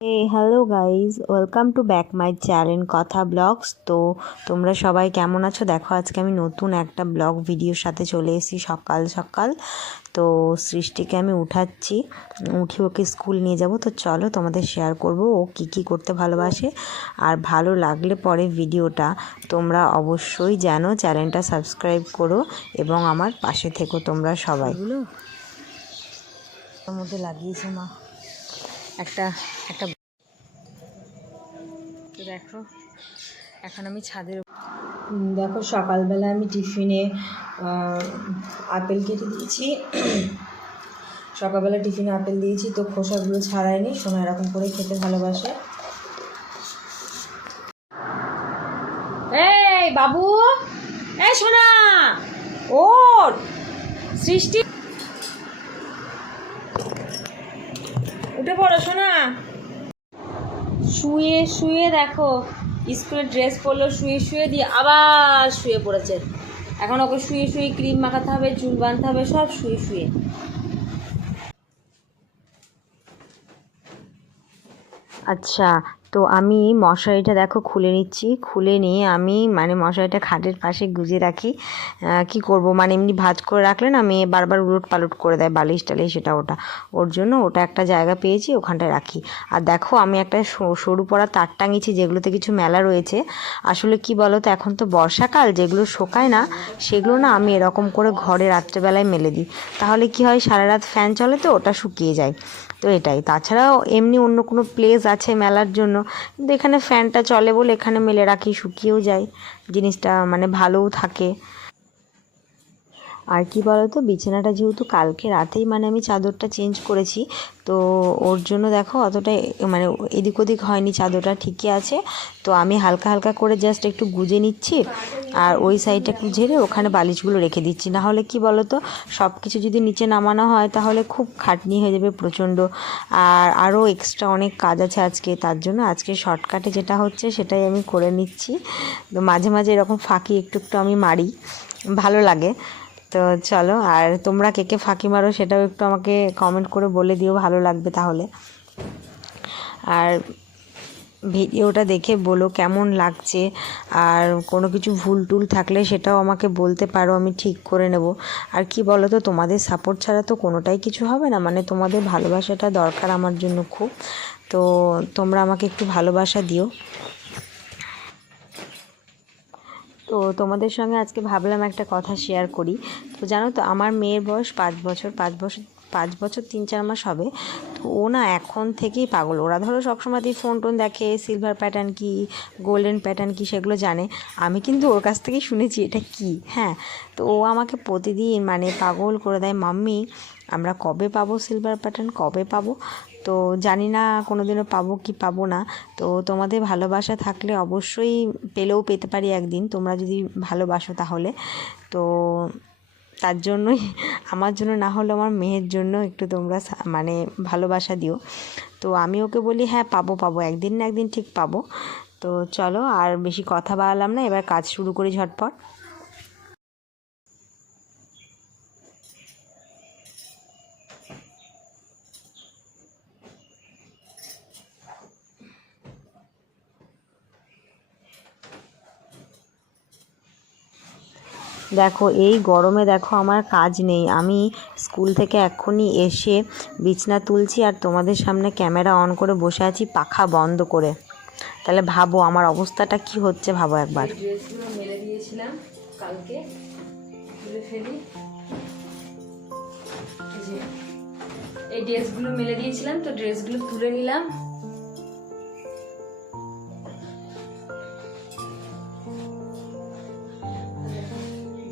Hey hello guys welcome to back my channel কথা blogs তো তোমরা সবাই কেমন আছো? দেখো আজকে আমি নতুন একটা ব্লগ ভিডিওর সাথে চলে এসেছি সকাল সকাল। তো সৃষ্টিকে আমি উঠাচ্ছি। উঠি ওকে স্কুল নিয়ে যাব। তো চলো তোমাদের শেয়ার করব। ও কী কী করতে ভালোবাসে আর ভালো লাগলে পরে ভিডিওটা তোমরা অবশ্যই জানো। চ্যানেলটা সাবস্ক্রাইব করো এবং আমার পাশে থেকো তোমরা সবাই। মধ্যে লাগিয়েছে মা। একটা একটা তো দেখো, এখন আমি ছাদের দেখো সকালবেলা আমি টিফিনে আপেল কেটে দিয়েছি। সকালবেলা টিফিনে আপেল দিয়েছি, তো খোসাগুলো ছাড়াইনি, সোনা এরকম করে খেতে ভালোবাসে। এই বাবু, এই সোনা ওর সৃষ্টি শুয়ে শুয়ে দেখো স্কুলের ড্রেস পরলো শুয়ে শুয়ে দিয়ে আবার শুয়ে পড়েছে। এখন ওকে শুয়ে শুয়ে ক্রিম মাখাতে হবে, চুল বাঁধতে হবে, সব শুয়ে শুয়ে। আচ্ছা তো আমি মশারিটা দেখো খুলে নিচ্ছি। খুলে নিয়ে আমি মানে মশারিটা খাটের পাশে গুজে রাখি। কি করব? মানে এমনি ভাজ করে রাখলে না মেয়ে বারবার উলট পালট করে দেয়, বালিশ টালিশ সেটা ওটা। ওর জন্য ওটা একটা জায়গা পেয়েছি, ওখানটায় রাখি। আর দেখো আমি একটা সরু পড়া তার টাঙিয়েছি যেগুলোতে কিছু মেলা রয়েছে। আসলে কি বলো তো এখন তো বর্ষাকাল, যেগুলো শোকায় না, সেগুলো না আমি এরকম করে ঘরে রাত্রেবেলায় মেলে দিই। তাহলে কি হয় সারা রাত ফ্যান চলে তো, ওটা শুকিয়ে যায়। তো এটাই। তাছাড়াও এমনি অন্য কোনো প্লেস আছে মেলার জন্য? কিন্তু এখানে ফ্যানটা চলে বলে এখানে মেলে রাখি শুকিয়েও যায়। জিনিসটা মানে ভালোও থাকে। আর কি বলতো, বিছানাটা যেহেতু কালকে রাতেই মানে আমি চাদরটা চেঞ্জ করেছি, তো ওর জন্য দেখো অতটা মানে এদিক ওদিক হয়নি, চাদরটা ঠিকই আছে। তো আমি হালকা হালকা করে জাস্ট একটু গুজে নিচ্ছি আর ওই সাইডটা একটু ঝেড়ে ওখানে বালিশগুলো রেখে দিচ্ছি। না হলে কি বলতো সব কিছু যদি নিচে নামানো হয় তাহলে খুব খাটনি হয়ে যাবে প্রচণ্ড। আর আরও এক্সট্রা অনেক কাজ আছে আজকে, তার জন্য আজকে শর্টকাটে যেটা হচ্ছে সেটাই আমি করে নিচ্ছি। তো মাঝে মাঝে এরকম ফাঁকি একটু একটু আমি মারি, ভালো লাগে। তো চলো, আর তোমরা কে কে ফাঁকি মারো সেটাও একটু আমাকে কমেন্ট করে বলে দিও, ভালো লাগবে তাহলে। আর ভিডিওটা দেখে বলো কেমন লাগছে, আর কোনো কিছু ভুল টুল থাকলে সেটাও আমাকে বলতে পারো, আমি ঠিক করে নেব। আর কি বলো তো তোমাদের সাপোর্ট ছাড়া তো কোনোটাই কিছু হবে না মানে তোমাদের ভালোবাসাটা দরকার আমার জন্য খুব। তো তোমরা আমাকে একটু ভালোবাসা দিও। তো তোমাদের সঙ্গে আজকে ভাবলাম একটা কথা শেয়ার করি। তো জানো তো, আমার মেয়ের বয়স পাঁচ বছর পাঁচ বছর পাঁচ বছর, তিন চার মাস হবে, তো ও না এখন থেকেই পাগল। ওরা ধরো সবসময়তেই ফোন টোন দেখে সিলভার প্যাটার্ন কি গোল্ডেন প্যাটার্ন কি, সেগুলো জানে। আমি কিন্তু ওর কাছ থেকেই শুনেছি এটা কি হ্যাঁ। তো ও আমাকে প্রতিদিন মানে পাগল করে দেয়, মাম্মি, আমরা কবে পাবো সিলভার প্যাটার্ন কবে পাবো? তো জানি না কোনো দিনও পাবো কি পাবো না। তো তোমাদের ভালোবাসা থাকলে অবশ্যই পেলেও পেতে পারি একদিন, তোমরা যদি ভালোবাসো তাহলে। তো তার জন্যই, আমার জন্য না হলে আমার মেয়ের জন্য একটু তোমরা মানে ভালোবাসা দিও। তো আমি ওকে বলি হ্যাঁ পাবো পাবো, একদিন না একদিন ঠিক পাবো। তো চলো, আর বেশি কথা বাড়ালাম না, এবার কাজ শুরু করি ঝটপট। দেখো, এই গরমে দেখো আমার কাজ নেই। আমি স্কুল থেকে এক্ষুনি এসে বিছনা তুলছি আর তোমাদের সামনে ক্যামেরা অন করে বসে আছি পাখা বন্ধ করে। তাহলে ভাবো আমার অবস্থাটা কি হচ্ছে, ভাবো একবার। এই ড্রেসগুলো মেলে দিয়েছিলাম তো ড্রেসগুলো তুলে নিলাম।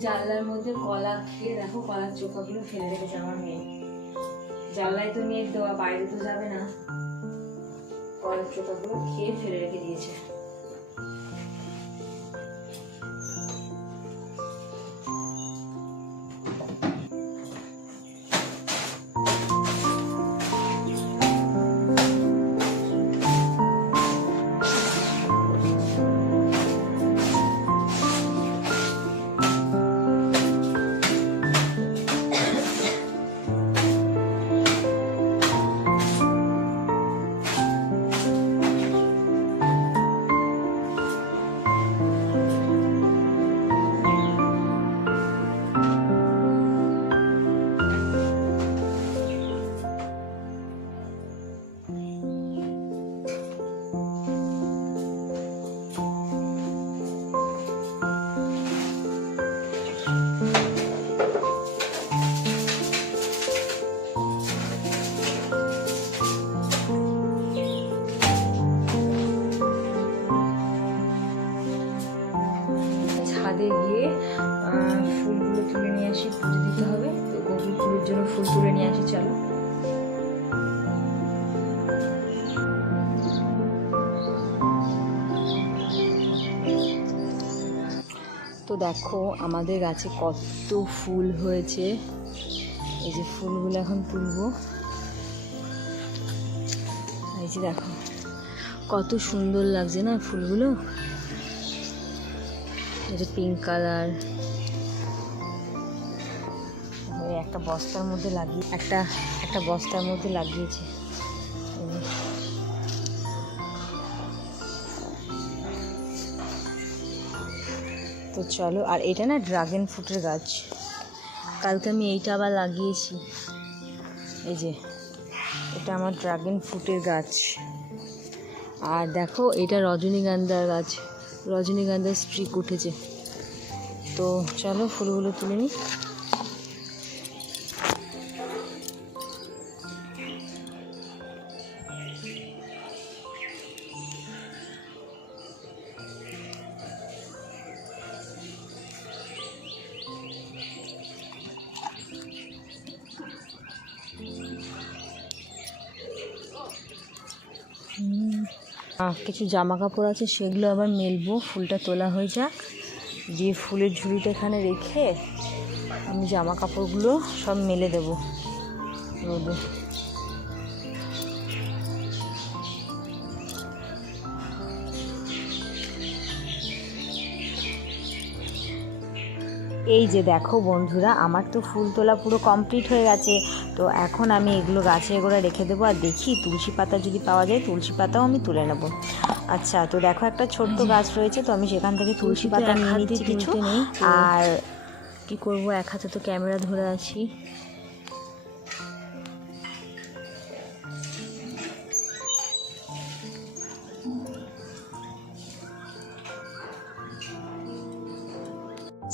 জানলার মধ্যে কলা খেয়ে দেখো, কলার চোখাগুলো ফেলে রেখেছে আমার মেয়ে। জানলায় তো নেট দেওয়া, বাইরে তো যাবে না। কলার চোখাগুলো খেয়ে ফেলে রেখে দিয়েছে। দেখো আমাদের গাছে কত ফুল হয়েছে। এই যে ফুলগুলো এখন তুলবো। এই যে দেখো, কত সুন্দর লাগছে না ফুলগুলো? এটা পিঙ্ক কালার একটা বস্তার মধ্যে লাগিয়ে, একটা একটা বস্তার মধ্যে লাগিয়েছে। তো চলো, আর এটা না ড্রাগন ফ্রুটের গাছ। কালকে আমি এইটা আবার লাগিয়েছি। এই যে, এটা আমার ড্রাগন ফ্রুটের গাছ। আর দেখো, এটা রজনীগন্ধার গাছ। রজনীগন্ধার স্ট্রিক উঠেছে। তো চলো, ফুলগুলো তুলে নিই কিছু জামা কাপড় আছে, সেগুলো আবার মেলবো। ফুলটা তোলা হয়ে যাক। দিয়ে ফুলের ঝুড়িটা এখানে রেখে আমি জামা কাপড়গুলো সব মেলে দেবো রোদে। এই যে দেখো বন্ধুরা আমার তো ফুল তোলা পুরো কমপ্লিট হয়ে গেছে। তো এখন আমি এগুলো গাছে এগুলো রেখে দেবো আর দেখি তুলসী পাতা যদি পাওয়া যায় তুলসী পাতাও আমি তুলে নেব। আচ্ছা তো দেখো একটা ছোট্ট গাছ রয়েছে তো আমি সেখান থেকে তুলসী পাতা নিয়ে নিচ্ছি কিছু। আর কি করব এক হাতে তো ক্যামেরা ধরে আছি।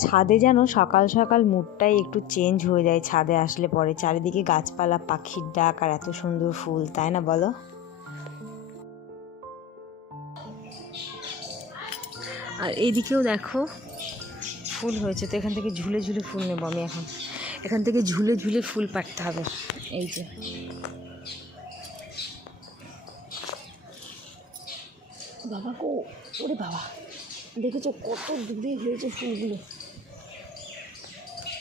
ছাদে যেন সকাল সকাল মুডটাই একটু চেঞ্জ হয়ে যায়। ছাদে আসলে পরে চারিদিকে গাছপালা, পাখির ডাক আর এত সুন্দর ফুল, তাই না বলো? আর এইদিকেও দেখো, ফুল হয়েছে তো এখান থেকে ঝুলে ঝুলে ফুল নেব আমি এখন। এখান থেকে ঝুলে ঝুলে ফুল পাড়তে হবে, এই যে। বাবা গো, ওরে বাবা, দেখেছ কত দূরে হয়েছে ফুলগুলো?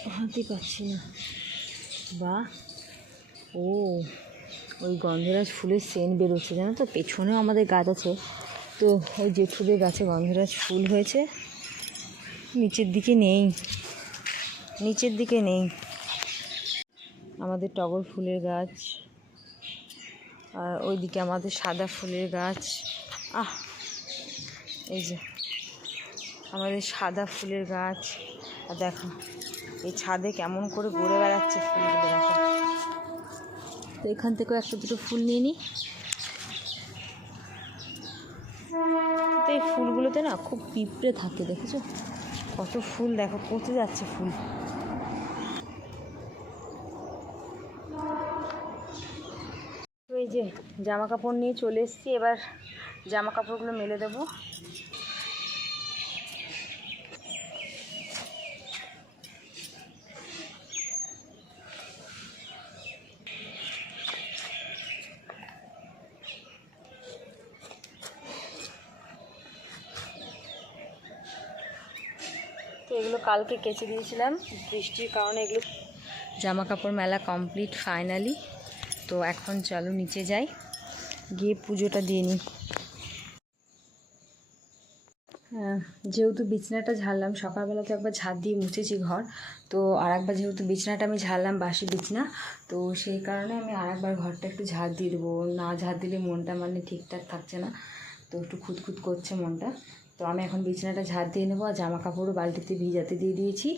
হাতে পাচ্ছি না। বা, ও, ওই গন্ধরাজ ফুলের সেন্ট বেরোচ্ছে। জানো তো, পেছনেও আমাদের গাছ আছে। তো ওই জেঠুদের গাছে গন্ধরাজ ফুল হয়েছে, নিচের দিকে নেই, নিচের দিকে নেই। আমাদের টগর ফুলের গাছ, আর ওইদিকে আমাদের সাদা ফুলের গাছ। আহ, এই যে, আমাদের সাদা ফুলের গাছ। আর দেখো এই ছাদে কেমন করে ঘুরে বেড়াচ্ছে ফুলগুলো দেখো। তো এখান থেকেও একটা দুটো ফুল নিয়ে নিই তো এই ফুলগুলোতে না খুব পিঁপড়ে থাকে, দেখেছ? কত ফুল দেখো, পচে যাচ্ছে ফুল। এই যে জামা কাপড় নিয়ে চলে এসেছি, এবার জামা কাপড়গুলো মেলে দেবো। এগুলো কালকে কেচে দিয়েছিলাম বৃষ্টির কারণে এগুলো জামা কাপড় মেলা কমপ্লিট ফাইনালি তো এখন চলো নিচে যাই গিয়ে পুজোটা দিয়ে নিই। হ্যাঁ, যেহেতু বিছনাটা ঝাড়লাম সকালবেলা তো একবার ঝাড় দিয়ে মুছেছি ঘর তো আর একবার যেহেতু বিছনাটা আমি ঝাড়লাম বাসি বিছনা তো সেই কারণে আমি আর একবার ঘরটা একটু ঝাড় দিয়ে দেবো। না ঝাড় দিলে মনটা মানে ঠিকঠাক থাকছে না তো একটু খুঁতখুত করছে মনটা। তো আমি এখন বিছানাটা ঝাড় দিয়ে নেব আর জামা কাপড়ও বালতিতে ভিজাতে দিয়ে দিয়েছি।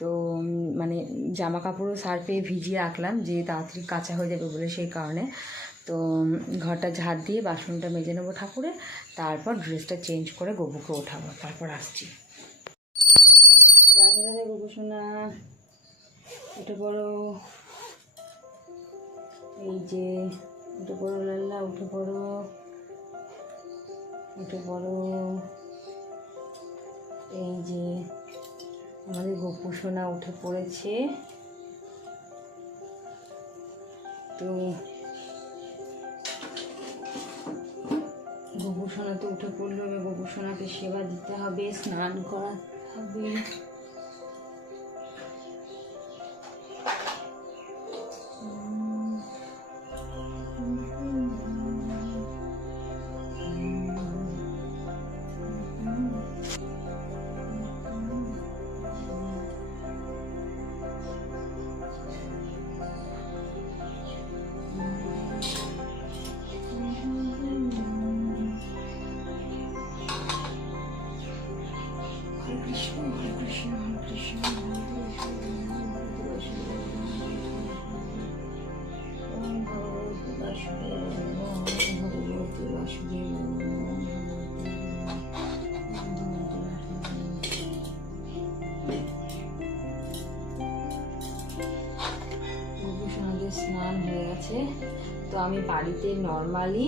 তো মানে জামা কাপড়ও সার্ফে ভিজিয়ে রাখলাম যে তাড়াতাড়ি কাঁচা হয়ে যাবে বলে সেই কারণে। তো ঘরটা ঝাড় দিয়ে বাসনটা মেজে নেব ঠাকুরে তারপর ড্রেসটা চেঞ্জ করে গবুকে ওঠাবো, তারপর আসছি। রাধে রাধে গবু পড়ো এই যে উঠে পড়ো লাল্লা উঠে পড়ো উঠে পড়ো এই যে আমাদের গপু সোনা উঠে পড়েছে। তো গপু সোনা তো উঠে পড়ল, এবার গপু সোনাকে সেবা দিতে হবে, স্নান করাতে হবে। গেছে তো আমি বাড়িতে নর্মালি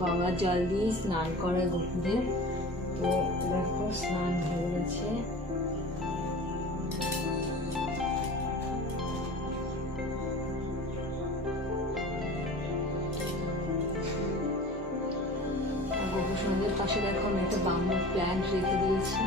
গঙ্গার জল দিয়ে স্নান করে গপুদের তো দেখো, স্নান হয়ে গেছে। গোপুসোনাদের পাশে দেখো আমি একটা বাম্বু প্ল্যান্ট রেখে দিয়েছি।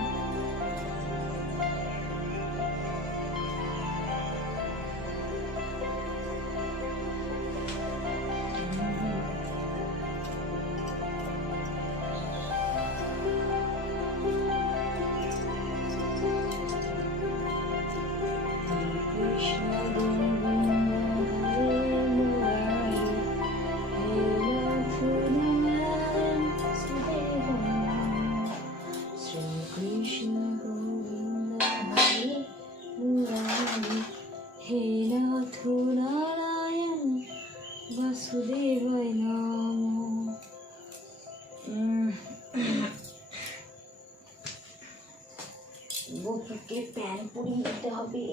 Hare Murari He Nathunarayan Vasudevaya Namo Mm. গোপুকে প্যান পরিয়ে দিতে হবে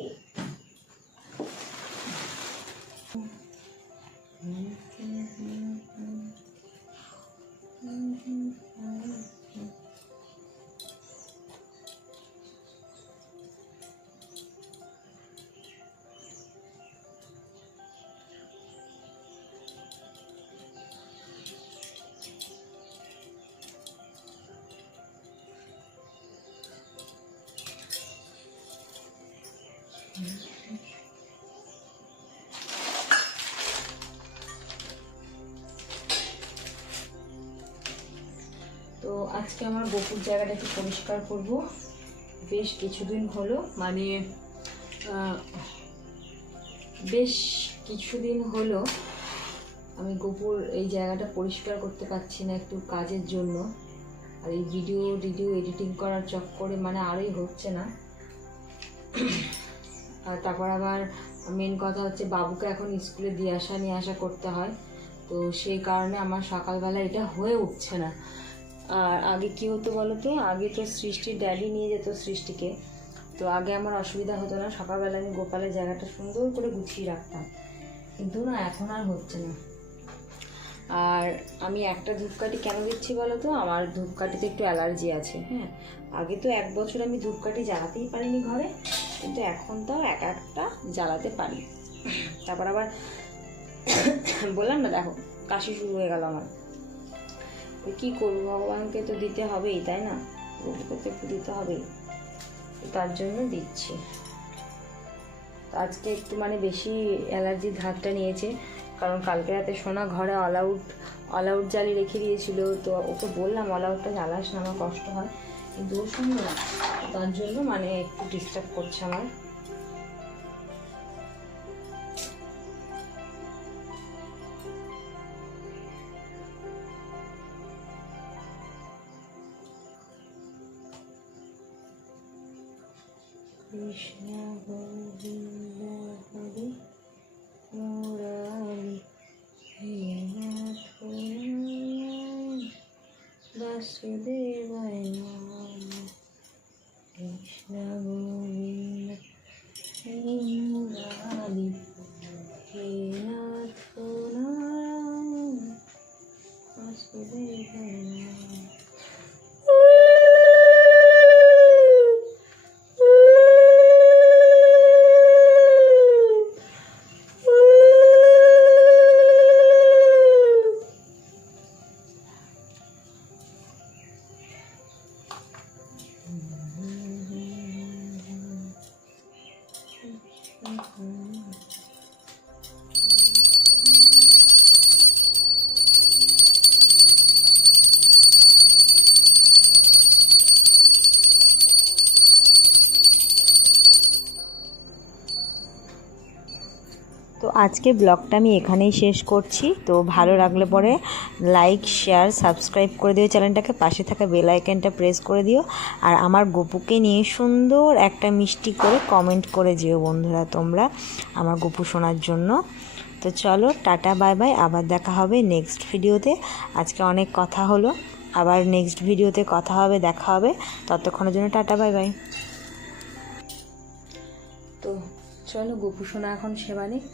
আজকে আমার গোপুর জায়গাটা একটু পরিষ্কার করব। বেশ কিছুদিন হলো মানে বেশ কিছুদিন হলো আমি গোপুর এই জায়গাটা পরিষ্কার করতে পারছি না একটু কাজের জন্য। আর এই ভিডিও ভিডিও এডিটিং করার চক্করে মানে আরোই হচ্ছে না। আর তারপর আবার মেন কথা হচ্ছে বাবুকে এখন স্কুলে দিয়ে আসা, নিয়ে আসা করতে হয়। তো সেই কারণে আমার সকালবেলা এটা হয়ে উঠছে না। আর আগে কি হতো বলো তো আগে তো সৃষ্টির ড্যাডি নিয়ে যেত সৃষ্টিকে। তো আগে আমার অসুবিধা হতো না। সকালবেলা আমি গোপালের জায়গাটা সুন্দর করে গুছিয়ে রাখতাম। কিন্তু না, এখন আর হচ্ছে না। আর আমি একটা ধূপকাঠি কেন দিচ্ছি বলো তো আমার ধূপকাঠিতে একটু অ্যালার্জি আছে হ্যাঁ। আগে তো এক বছর আমি ধূপকাঠি জ্বালাতেই পারিনি ঘরে। কিন্তু এখন তাও এক একটা জ্বালাতে পারি। তারপর আবার বললাম না, দেখো, কাশি শুরু হয়ে গেল আমার। কী করব? ভগবানকে তো দিতে হবেই, তাই না? প্রভুকে তো দিতে হবেই। তার জন্য দিচ্ছি। আজকে একটু মানে বেশি অ্যালার্জির ধারটা নিয়েছে, কারণ কালকে রাতে সোনা ঘরে অল আউট অল আউট জ্বালি রেখে দিয়েছিল। তো ওকে বললাম অল আউটটা জ্বালাস না, আমার কষ্ট হয়। কিন্তু ও শুনলো না। তার জন্য মানে একটু ডিস্টার্ব করছে আমার। আজকে ব্লগটা আমি এখানেই শেষ করছি। তো ভালো লাগলে পরে লাইক শেয়ার সাবস্ক্রাইব করে দিও চ্যানেলটাকে। পাশে থাকা বেল আইকনটা প্রেস করে দিও। আর আমার গপুকে নিয়ে সুন্দর একটা মিষ্টি করে কমেন্ট করে যেও বন্ধুরা তোমরা আমার গপু শোনার জন্য। তো চলো, টাটা বাই বাই আবার দেখা হবে নেক্সট ভিডিওতে আজকে অনেক কথা হলো। আবার নেক্সট ভিডিওতে কথা হবে, দেখা হবে। ততক্ষণের জন্য টাটা বাই বাই তো চলো, গোপু সোনা এখন সেবা নিক